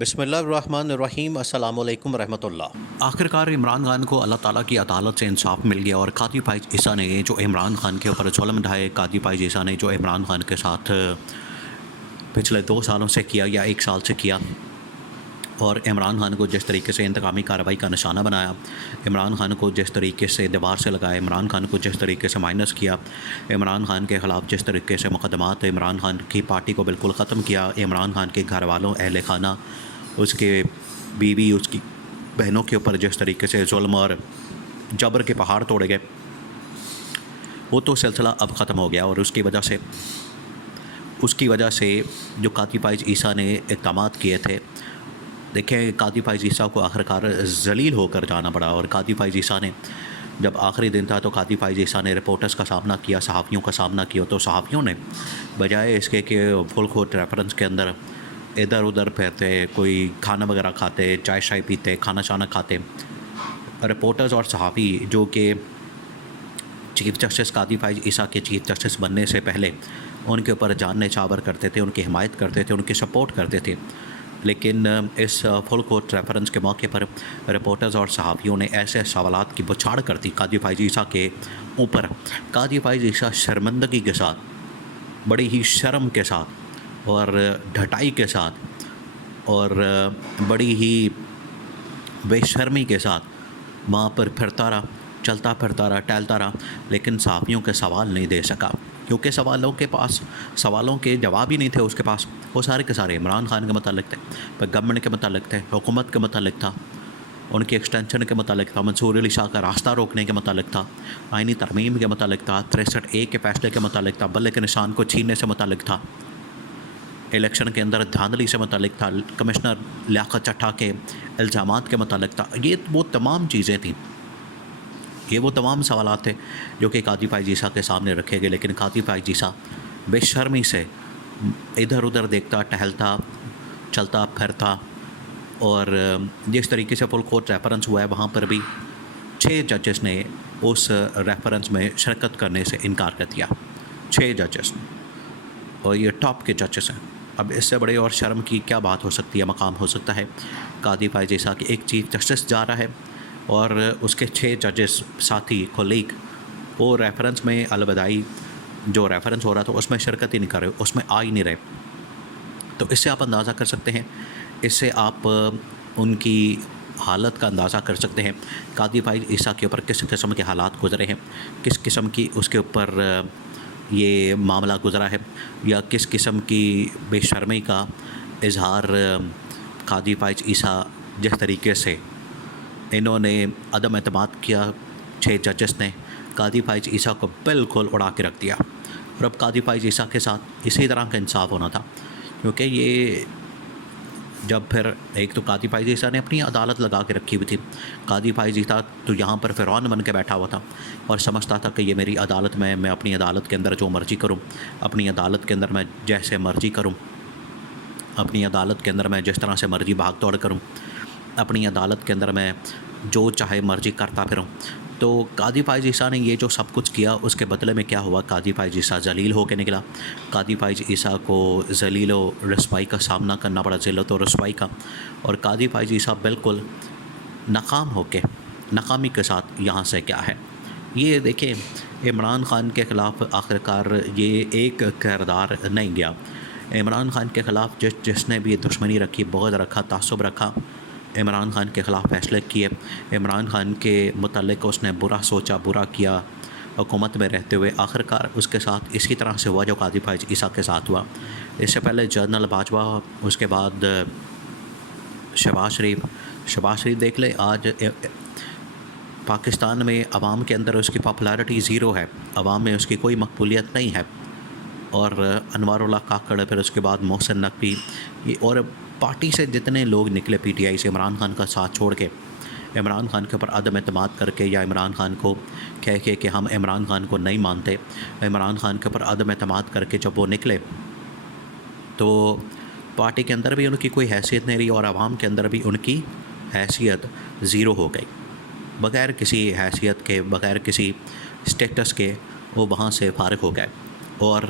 بسم اللہ الرحمن الرحیم السلام علیکم ورحمۃ اللہ۔ آخرکار عمران خان کو اللہ تعالیٰ کی عدالت سے انصاف مل گیا اور قاضی فائز عیسیٰ نے جو عمران خان کے اوپر ظلم ڈھائے، قاضی فائز عیسیٰ نے جو عمران خان کے ساتھ پچھلے 2 سالوں سے کیا یا 1 سال سے کیا، اور عمران خان کو جس طریقے سے انتقامی کارروائی کا نشانہ بنایا، عمران خان کو جس طریقے سے دیوار سے لگایا، عمران خان کو جس طریقے سے مائنس کیا، عمران خان کے خلاف جس طریقے سے مقدمات، عمران خان کی پارٹی کو بالکل ختم کیا، عمران خان کے گھر والوں، اہل خانہ، اس کے بیوی، اس کی بہنوں کے اوپر جس طریقے سے ظلم اور جبر کے پہاڑ توڑے گئے، وہ تو سلسلہ اب ختم ہو گیا۔ اور اس کی وجہ سے جو قاضی فائز عیسیٰ نے اقدامات کیے تھے، دیکھیں قاضی فائز عیسیٰ کو آخرکار ذلیل ہو کر جانا پڑا۔ اور قاضی فائز عیسیٰ نے جب آخری دن تھا تو قاضی فائز عیسیٰ نے رپورٹرز کا سامنا کیا، صحافیوں کا سامنا کیا، تو صحافیوں نے بجائے اس کے کہ فل کورٹ ریفرنس کے اندر ادھر ادھر پھیرتے، کوئی کھانا وغیرہ کھاتے، چائے شائے پیتے، کھانا شانا کھاتے، رپورٹرز اور صحافی جو کہ چیف جسٹس قاضی فائز عیسیٰ کے چیف جسٹس بننے سے پہلے ان کے اوپر جان نچھاور کرتے تھے، ان کی حمایت کرتے تھے، ان کی سپورٹ کرتے تھے، لیکن اس فل کورٹ ریفرنس کے موقع پر رپورٹرز اور صحافیوں نے ایسے سوالات کی بچھاڑ کر دی قاضی فائز عیسیٰ کے اوپر۔ قاضی فائز عیسیٰ شرمندگی کے ساتھ، بڑی ہی شرم کے ساتھ اور ڈھٹائی کے ساتھ اور بڑی ہی بے شرمی کے ساتھ وہاں پر پھرتا رہا، چلتا پھرتا رہا، ٹہلتا رہا، لیکن صحافیوں کے سوال نہیں دے سکا، کیونکہ سوالوں کے جواب ہی نہیں تھے اس کے پاس۔ وہ سارے کے سارے عمران خان کے متعلق تھے، گورنمنٹ کے متعلق تھے، حکومت کے متعلق تھا، ان کی ایکسٹینشن کے متعلق تھا، منصور علی شاہ کا راستہ روکنے کے متعلق تھا، آئینی ترمیم کے متعلق تھا، 63A کے فیصلے کے متعلق تھا، بلے کے نشان کو چھیننے سے متعلق تھا، الیکشن کے اندر دھاندلی سے متعلق تھا، کمشنر لیاقت چٹھا کے الزامات کے متعلق تھا۔ یہ وہ تمام چیزیں تھیں، یہ وہ تمام سوالات تھے جو کہ قاضی فائز عیسیٰ کے سامنے رکھے گئے، لیکن قاضی فائز عیسیٰ بے شرمی سے ادھر ادھر دیکھتا، ٹہلتا، چلتا پھرتا، اور جس طریقے سے فل کورٹ ریفرنس ہوا ہے وہاں پر بھی 6 ججز نے اس ریفرنس میں شرکت کرنے سے انکار کر دیا، 6 ججز، اور یہ ٹاپ کے ججز ہیں۔ اب اس سے بڑے اور شرم کی کیا بات ہو سکتی ہے، مقام ہو سکتا ہے؟ قاضی فائز عیسیٰ کی ایک چیف جسٹس جا رہا ہے اور اس کے 6 ججز ساتھی کولیگ وہ ریفرنس میں الوداعی جو ریفرنس ہو رہا تھا اس میں شرکت ہی نہیں کر رہے، اس میں آ ہی نہیں رہے۔ تو اس سے آپ اندازہ کر سکتے ہیں، اس سے آپ ان کی حالت کا اندازہ کر سکتے ہیں، قاضی فائز عیسیٰ کے اوپر کس قسم کے حالات گزرے ہیں، کس قسم کی اس کے اوپر یہ معاملہ گزرا ہے، یا کس قسم کی بے شرمی کا اظہار قاضی فائز عیسیٰ جس طریقے سے انہوں نے عدم اعتماد کیا، 6 ججز نے قاضی فائز عیسیٰ کو بالکل اڑا کے رکھ دیا۔ اور اب قاضی فائز عیسیٰ کے ساتھ اسی طرح کا انصاف ہونا تھا، کیونکہ یہ جب پھر ایک تو قاضی فائز عیسیٰ نے اپنی عدالت لگا کے رکھی ہوئی تھی، قاضی فائز عیسیٰ تو یہاں پر فرعون بن کے بیٹھا ہوا تھا اور سمجھتا تھا کہ یہ میری عدالت میں اپنی عدالت کے اندر جو مرضی کروں، اپنی عدالت کے اندر میں جیسے مرضی کروں، اپنی عدالت کے اندر میں جس طرح سے مرضی بھاگ دوڑ کروں، اپنی عدالت کے اندر میں جو چاہے مرضی کرتا پھروں۔ تو قاضی فائز عیسیٰ نے یہ جو سب کچھ کیا، اس کے بدلے میں کیا ہوا؟ قاضی فائز عیسیٰ ذلیل ہو کے نکلا، قاضی فائز عیسیٰ کو ذلیل و رسوائی کا سامنا کرنا پڑا، ذلت و رسوائی کا، اور قاضی فائز عیسیٰ بالکل ناکام ہو کے، ناکامی کے ساتھ یہاں سے کیا ہے۔ یہ دیکھیں، عمران خان کے خلاف آخرکار یہ ایک کردار نہیں گیا، عمران خان کے خلاف جس نے بھی دشمنی رکھی، بغض رکھا، تعصب رکھا، عمران خان کے خلاف فیصلے کیے، عمران خان کے متعلق اس نے برا سوچا، برا کیا حکومت میں رہتے ہوئے، آخرکار اس کے ساتھ اسی طرح سے ہوا جو قاضی فائز عیسیٰ کے ساتھ ہوا۔ اس سے پہلے جنرل باجوہ، اس کے بعد شہباز شریف دیکھ لیں، آج پاکستان میں عوام کے اندر اس کی پاپولیرٹی 0 ہے، عوام میں اس کی کوئی مقبولیت نہیں ہے، اور انوار اللہ کاکڑ، پھر اس کے بعد محسن نقوی، اور پارٹی سے جتنے لوگ نکلے پی ٹی آئی سے عمران خان کا ساتھ چھوڑ کے، عمران خان کے اوپر عدم اعتماد کر کے، یا عمران خان کو کہہ کے کہ ہم عمران خان کو نہیں مانتے، عمران خان کے اوپر عدم اعتماد کر کے جب وہ نکلے تو پارٹی کے اندر بھی ان کی کوئی حیثیت نہیں رہی، اور عوام کے اندر بھی ان کی حیثیت 0 ہو گئی، بغیر کسی حیثیت کے، بغیر کسی اسٹیٹس کے وہ وہاں سے فارغ ہو گئے، اور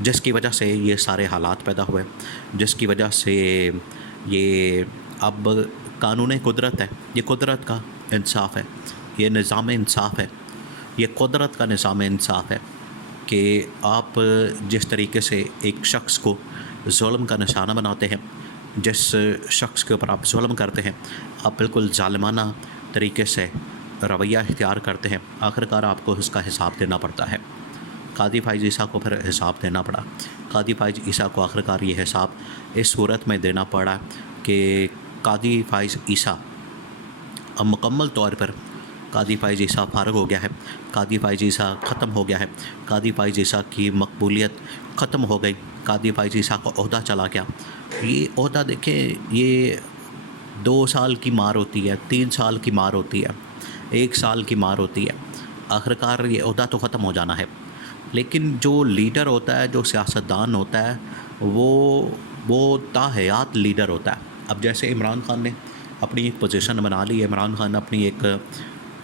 جس کی وجہ سے یہ سارے حالات پیدا ہوئے، جس کی وجہ سے یہ اب قانون قدرت ہے، یہ قدرت کا انصاف ہے، یہ نظام انصاف ہے، یہ قدرت کا نظام انصاف ہے کہ آپ جس طریقے سے ایک شخص کو ظلم کا نشانہ بناتے ہیں، جس شخص کے اوپر آپ ظلم کرتے ہیں، آپ بالکل ظالمانہ طریقے سے رویہ اختیار کرتے ہیں، آخرکار آپ کو اس کا حساب دینا پڑتا ہے۔ قاضی فائز عیسیٰ کو پھر حساب دینا پڑا۔ قاضی فائز عیسیٰ کو آخرکار یہ حساب اس صورت میں دینا پڑا کہ قاضی فائز عیسیٰ اب مکمل طور پر قاضی فائز عیسیٰ فارغ ہو گیا ہے، قاضی فائز عیسیٰ ختم ہو گیا ہے، قاضی فائز عیسیٰ کی مقبولیت ختم ہو گئی، قاضی فائز عیسیٰ کا عہدہ چلا گیا۔ یہ عہدہ دیکھیں، یہ 2 سال کی مار ہوتی ہے، 3 سال کی مار ہوتی ہے، 1 سال کی مار ہوتی ہے، آخرکار یہ عہدہ تو ختم ہو جانا ہے۔ لیکن جو لیڈر ہوتا ہے، جو سیاستدان ہوتا ہے، وہ تا حیات لیڈر ہوتا ہے۔ اب جیسے عمران خان نے اپنی ایک پوزیشن بنا لی ہے، عمران خان اپنی ایک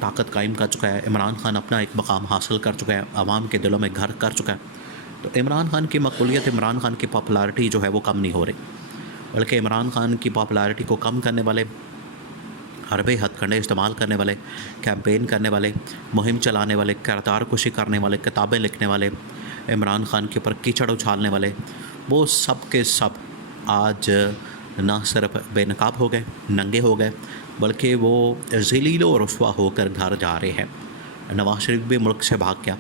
طاقت قائم کر چکا ہے، عمران خان اپنا ایک مقام حاصل کر چکا ہے، عوام کے دلوں میں گھر کر چکا ہے، تو عمران خان کی مقبولیت، عمران خان کی پاپولارٹی جو ہے وہ کم نہیں ہو رہی، بلکہ عمران خان کی پاپولارٹی کو کم کرنے والے، حربے ہتھ کنڈے استعمال کرنے والے، کیمپین کرنے والے، مہم چلانے والے، کردار کشی کرنے والے، کتابیں لکھنے والے، عمران خان کے اوپر کیچڑ اچھالنے والے، وہ سب کے سب آج نہ صرف بے نقاب ہو گئے، ننگے ہو گئے، بلکہ وہ ذلیل و رسوا ہو کر گھر جا رہے ہیں۔ نواز شریف بھی ملک سے بھاگ گیا،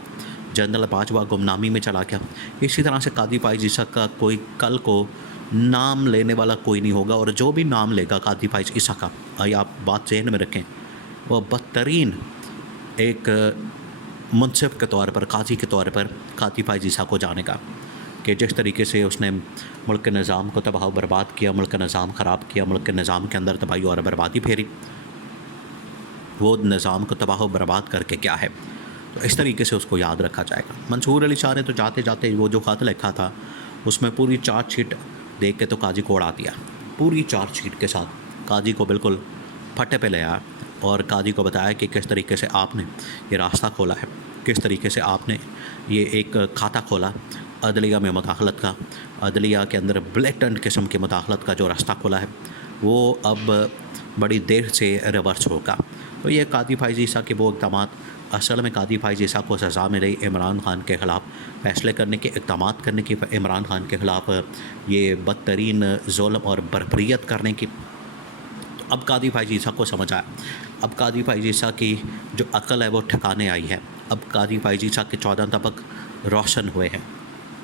جنرل باجوہ گمنامی میں چلا گیا۔ اسی طرح سے قاضی فائز عیسیٰ کا کوئی کل کو نام لینے والا کوئی نہیں ہوگا، اور جو بھی نام لے گا قاضی فائز عیسیٰ کا، آپ بات ذہن میں رکھیں، وہ بدترین ایک منصب کے طور پر، قاضی کے طور پر قاضی فائز عیسیٰ کو جانے گا کہ جس طریقے سے اس نے ملک کے نظام کو تباہ و برباد کیا، ملک کا نظام خراب کیا، ملک کے نظام کے اندر تباہی اور بربادی پھیری، وہ نظام کو تباہ و برباد کر کے کیا ہے، تو اس طریقے سے اس کو یاد رکھا جائے گا۔ منصور علی شاہ نے تو جاتے جاتے وہ جو خط لکھا تھا، اس میں پوری چارج شیٹ دیکھ کے تو قاضی کو اڑا دیا، پوری چارج شیٹ کے ساتھ قاضی کو بالکل پھٹے پہ لے آیا، اور قاضی کو بتایا کہ کس طریقے سے آپ نے یہ راستہ کھولا ہے، کس طریقے سے آپ نے یہ ایک کھاتا کھولا عدلیہ میں مداخلت کا، عدلیہ کے اندر بلیٹنٹ قسم کی مداخلت کا جو راستہ کھولا ہے، وہ اب بڑی دیر سے ریورس ہوگا۔ تو یہ قاضی فائز عیسیٰ کے وہ اقدامات، اصل میں قاضی فائز عیسیٰ کو سزا ملی عمران خان کے خلاف فیصلے کرنے کے، اقدامات کرنے کی، عمران خان کے خلاف یہ بدترین ظلم اور بربریت کرنے کی۔ اب قاضی فائز عیسیٰ کو سمجھ آیا، اب قاضی فائز عیسیٰ کی جو عقل ہے وہ ٹھکانے آئی ہے، اب قاضی فائز عیسیٰ کے 14 طبق روشن ہوئے ہیں۔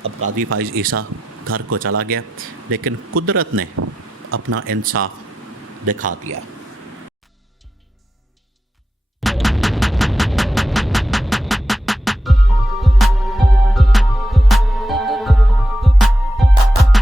اب قاضی فائز عیسیٰ گھر کو چلا گیا، لیکن قدرت نے اپنا انصاف دکھا دیا۔